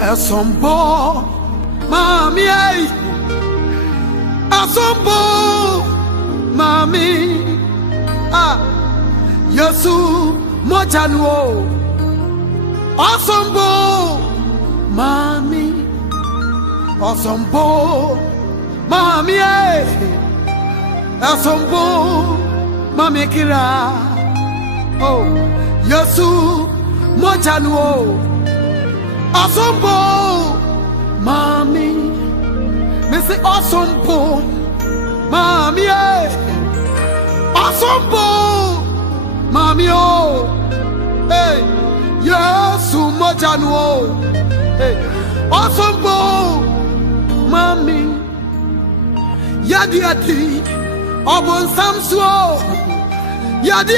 Esombo mami ay Esombo mami Yesu mojanuo Esombo mami Esombo mami ay Esombo mami kira oh Yesu mojanuo Asombo mami me say asombo mami asombo mami oh hey Yesu mojanu oh hey asombo mami yadi obon samso yadi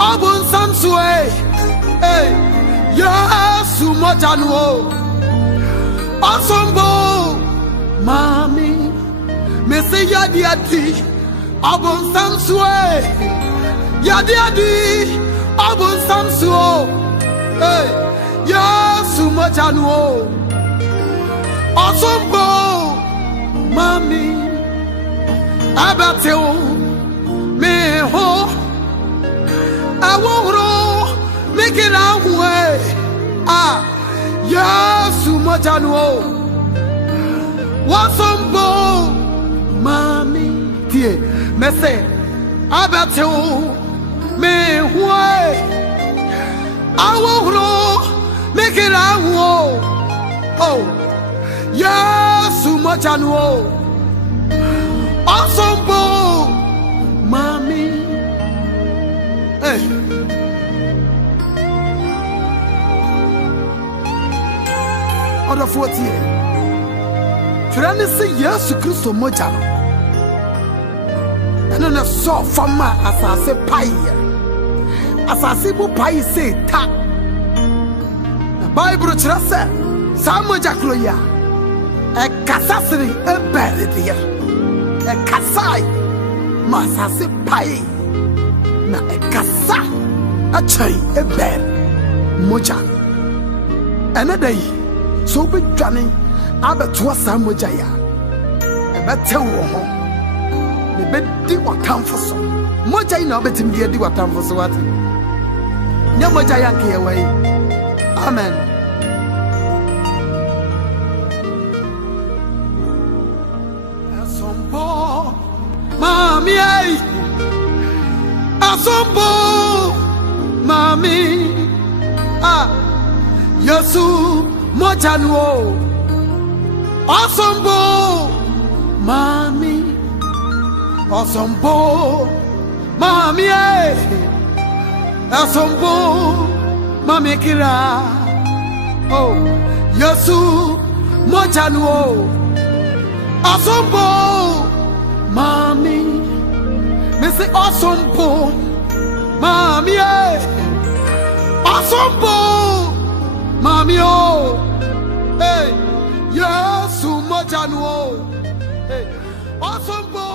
obon samso hey Yesu mojanu asombo mami me say yadi abon samsue yadi abon samsuo hey Yesu mojanu asombo mami abateo me ho aworo mikira huwe Yesu mojanu wasombo mami tie me say abateo me huwe aworo mikira huwo oh Yesu mojanu asombo mami Order 40. Trani say Yesu Kristo mojano. Eno na so fama asase pai. Asase bu pai say ta. The Bible tell us sa moja kloya. E kasasri e beredia. E kasai ma asase pai. Na e kasa a chai e ber moja. Eno day so be dwane abeto asa moja ya ebete wo ho ne bedi watamfo so moja ina obetim de di watamfo so wate nya moja ya ke wai amen asombo mami ai asombo mami Yesu mojanu asombo mami asombo mami asombo mami kira oh Yesu mojanu asombo mami me say asombo mami asombo mami oh hey Yesu mojanu hey asombo